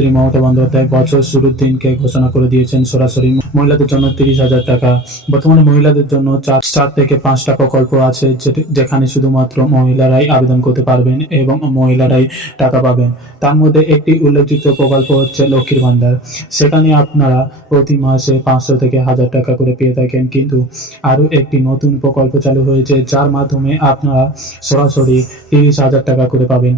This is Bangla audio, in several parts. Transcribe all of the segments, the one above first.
শ্রী মমতা বন্দ্যোপাধ্যায় বছর শুরুর দিনকে ঘোষণা করে দিয়েছেন সরাসরি মহিলাদের জন্য 30,000 টাকা। বর্তমানে মহিলাদের জন্য 4 থেকে 5টা প্রকল্প আছে, যেখানে শুধুমাত্র মহিলারাই আবেদন করতে পারবেন এবং মহিলারাই টাকা পাবেন। তার মধ্যে একটি উল্লেখযোগ্য প্রকল্প হচ্ছে লক্ষ্মীর ভান্ডার। সেখানে আপনারা প্রতি মাসে 500 থেকে 1000 টাকা করে পেয়ে থাকেন, কিন্তু আরও একটি নতুন প্রকল্প চালু হয়েছে, যার মাধ্যমে আপনারা সরাসরি 30,000 টাকা করে পাবেন।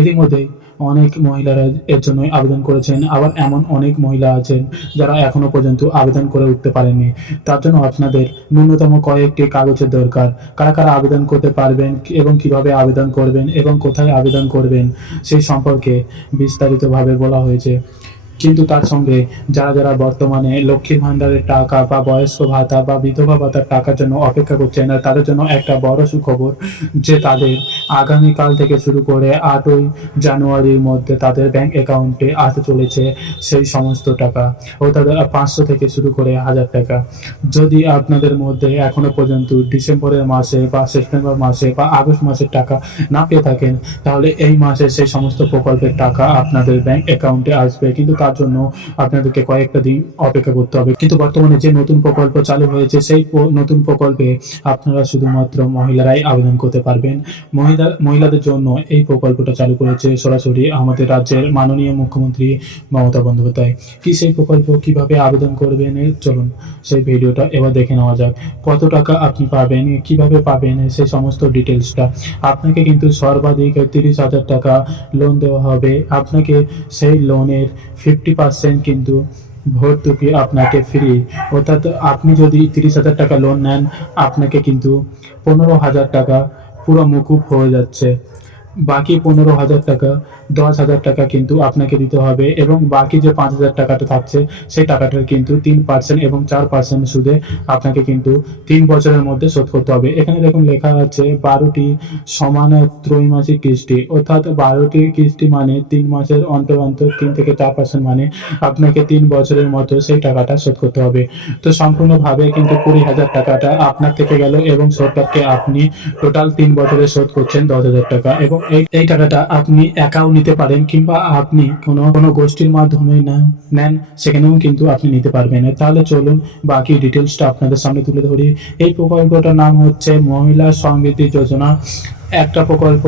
ইতিমধ্যেই অনেক মহিলারা এর জন্য আবেদন করেছেন, আবার এমন অনেক মহিলা আছেন যারা এখনো পর্যন্ত আবেদন করে উঠতে পারেননি। তার জন্য আপনাদের ন্যূনতম কয়েকটি কাগজের দরকার। কারা কারা আবেদন করতে পারবেন এবং কিভাবে আবেদন করবেন এবং কোথায় আবেদন করবেন সেই সম্পর্কে বিস্তারিতভাবে বলা হয়েছে। কিন্তু তার সঙ্গে যারা যারা বর্তমানে লক্ষ্মীর ভান্ডারের টাকা বা বয়স্ক ভাতা বা বিধবা ভাতার টাকার জন্য অপেক্ষা করছেন, তাদের জন্য একটা বড় সুখবর যে তাদের আগামীকাল থেকে শুরু করে 8ই জানুয়ারির মধ্যে তাদের ব্যাংক অ্যাকাউন্টে আসতে চলেছে সেই সমস্ত টাকা, অর্থাৎ 500 থেকে শুরু করে 1000 টাকা। যদি আপনাদের মধ্যে এখনো পর্যন্ত ডিসেম্বরের মাসে বা সেপ্টেম্বর মাসে বা আগস্ট মাসের টাকা না পেয়ে থাকেন, তাহলে এই মাসে সেই সমস্ত প্রকল্পের টাকা আপনাদের ব্যাংক অ্যাকাউন্টে আসবে, কিন্তু তার জন্য আপনাদেরকে কয়েকটা দিন অপেক্ষা করতে হবে। কিন্তু বর্তমানে যে নতুন প্রকল্প চালু হয়েছে সেই নতুন প্রকল্পে আপনারা শুধুমাত্র মহিলারাই আবেদন করতে পারবেন। মহিলাদের জন্য এই প্রকল্পটা চালু করেছে সরাসরি আমাদের রাজ্যের মাননীয় মুখ্যমন্ত্রী মমতা বন্দ্যোপাধ্যায়। কি সেই প্রকল্প, কিভাবে আবেদন করবেন, চলুন সেই ভিডিওটা এবার দেখে নেওয়া যাক। কত টাকা আপনি পাবেন, কিভাবে পাবেন, সেই সমস্ত ডিটেলসটা। আপনাকে কিন্তু সর্বাধিক 30,000 টাকা লোন দেওয়া হবে। আপনাকে সেই লোনের 50% কিন্তু ভর্তুকি আপনাকে ফ্রি, অর্থাৎ আপনি যদি 30,000 টাকা লোন নেন, আপনাকে কিন্তু 15,000 টাকা পুরো মকুব হয়ে যাচ্ছে। বাকি 15,000 টাকা, 10,000 টাকা কিন্তু আপনাকে দিতে হবে, এবং বাকি যে 5,000 টাকাটা থাকছে সেই টাকাটার কিন্তু 3% এবং 4% সুদে আপনাকে কিন্তু 3 বছরের মধ্যে শোধ করতে হবে। এখানে দেখুন লেখা আছে 12টি সমান ত্রৈমাসিক কিস্তি, অর্থাৎ 12টি কিস্তি মানে 3 মাসের অন্তর অন্তর 3 থেকে 4% মানে আপনাকে 3 বছরের মতো সেই টাকাটা শোধ করতে হবে। তো সম্পূর্ণভাবে কিন্তু 20,000 টাকাটা আপনার থেকে গেল এবং সরকারকে আপনি টোটাল 3 বছরে শোধ করছেন 10,000 টাকা, এবং এই টাকাটা আপনি একাও নিতে পারেন, কিংবা আপনি কোনো গোষ্ঠীর মাধ্যমে নেন, সেখানেও কিন্তু আপনি নিতে পারবেন। তাহলে চলুন বাকি ডিটেলসটা আপনাদের সামনে তুলে ধরি। এই প্রকল্পটার নাম হচ্ছে মহিলা সমৃদ্ধি যোজনা। একটা প্রকল্প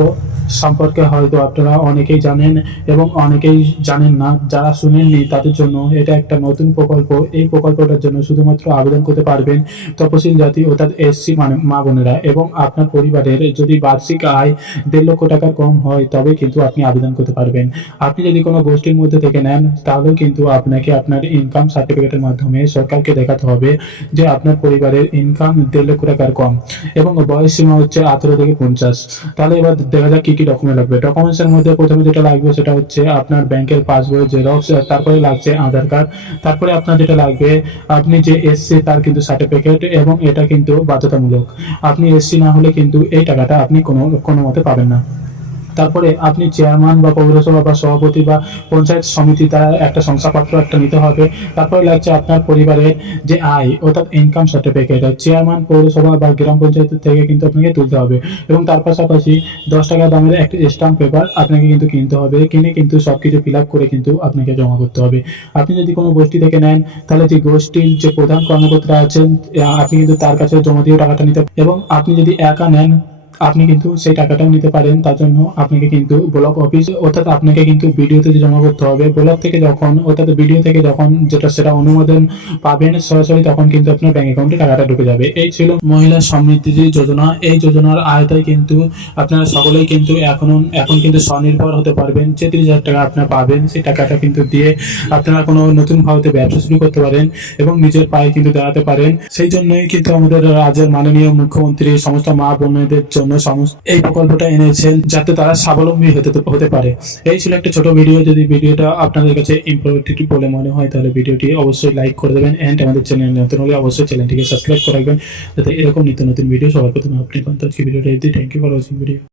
সম্পর্কে হয়তো আপনারা অনেকেই জানেন এবং অনেকেই জানেন না। যারা শুনেননি তাদের জন্য এটা একটা নতুন প্রকল্প। এই প্রকল্পটার জন্য শুধুমাত্র আবেদন করতে পারবেন তপশিল জাতি অর্থাৎ SC মানে মা বোনেরা, এবং আপনার পরিবারের যদি বার্ষিক আয় 1.5 লক্ষ টাকার কম হয় তবে কিন্তু আপনি আবেদন করতে পারবেন। আপনি যদি কোনো গোষ্ঠীর মধ্যে থেকে নেন, তাহলেও কিন্তু আপনাকে আপনার ইনকাম সার্টিফিকেটের মাধ্যমে সরকারকে দেখাতে হবে যে আপনার পরিবারের ইনকাম 1.5 লক্ষ টাকার কম, এবং বয়স সীমা হচ্ছে 18 থেকে 50। তাহলে এবার দেখা যাক কি কি ডকুমেন্ট লাগবে। ডকুমেন্টসের মধ্যে প্রথমে যেটা লাগবে সেটা হচ্ছে আপনার ব্যাংকের পাসবই জেরক্স, তারপরে লাগছে আধার কার্ড, তারপরে আপনার যেটা লাগবে আপনি যে SC তার কিন্তু সার্টিফিকেট, এবং এটা কিন্তু বাধ্যতামূলক। আপনি SC না হলে কিন্তু এই টাকাটা আপনি কোনো মতে পাবেন না। তারপরে আপনি চেয়ারম্যান বা পৌরসভা বা সভাপতি বা পঞ্চায়েত সমিতি দ্বারা একটা শংসাপত্র একটা নিতে হবে। তারপরে লাগছে আপনার পরিবারের যে আয় অর্থাৎ ইনকাম সার্টিফিকেট, চেয়ারম্যান পৌরসভা বা গ্রাম পঞ্চায়েত থেকে কিন্তু আপনাকে তুলতে হবে, এবং তার পাশাপাশি 10 টাকা দামের একটা স্ট্যাম্প পেপার আপনাকে কিন্তু কিনতে হবে। কিনে কিন্তু সবকিছু ফিল আপ করে কিন্তু আপনাকে জমা করতে হবে। আপনি যদি কোনো গোষ্ঠী থেকে নেন, তাহলে যে গোষ্ঠীর যে প্রধান কর্মকর্তা আছেন আপনি কিন্তু তার কাছে জমা দিয়ে টাকাটা নিতে, এবং আপনি যদি একা নেন আপনি কিন্তু সেই টাকাটাও নিতে পারেন। তার জন্য আপনাকে কিন্তু ব্লক অফিস অর্থাৎ আপনাকে কিন্তু ভিডিওতে জমা করতে হবে। ব্লক থেকে যখন অর্থাৎ ভিডিও থেকে যখন সেটা অনুমোদন পাবেন সরাসরি, তখন কিন্তু আপনার ব্যাংক অ্যাকাউন্টে টাকাটা ঢুকে যাবে। এই ছিল মহিলা সমৃদ্ধি যোজনা। এই যোজনার আয়তায় কিন্তু আপনারা সকলেই কিন্তু এখন কিন্তু স্বনির্ভর হতে পারবেন। যে 30,000 টাকা আপনারা পাবেন সেই টাকাটা কিন্তু দিয়ে আপনারা কোনো নতুন ভাবে ব্যবসা শুরু করতে পারেন এবং নিজের পায়ে কিন্তু দাঁড়াতে পারেন। সেই জন্যই কিন্তু আমাদের রাজ্যের মাননীয় মুখ্যমন্ত্রী সমস্ত মা বোনেদের জন্য এই প্রকল্পটা এনেছেন, যাতে তারা স্বাবলম্বী হতে পারে। এই ছিল একটা ছোট ভিডিও। যদি ভিডিওটা আপনাদের কাছে ইনফরমেটিভ বলে মনে হয়, তাহলে ভিডিওটি অবশ্যই লাইক করে দেবেন, এন্ড আমাদের চ্যানেল নতুন হলে অবশ্যই চ্যানেলটিকে সাবস্ক্রাইব করে রাখবেন, যাতে এরকম নিত্য নতুন ভিডিও সবার প্রথমে আপনি পান। তো আজকে ভিডিওটা thank you for watching video.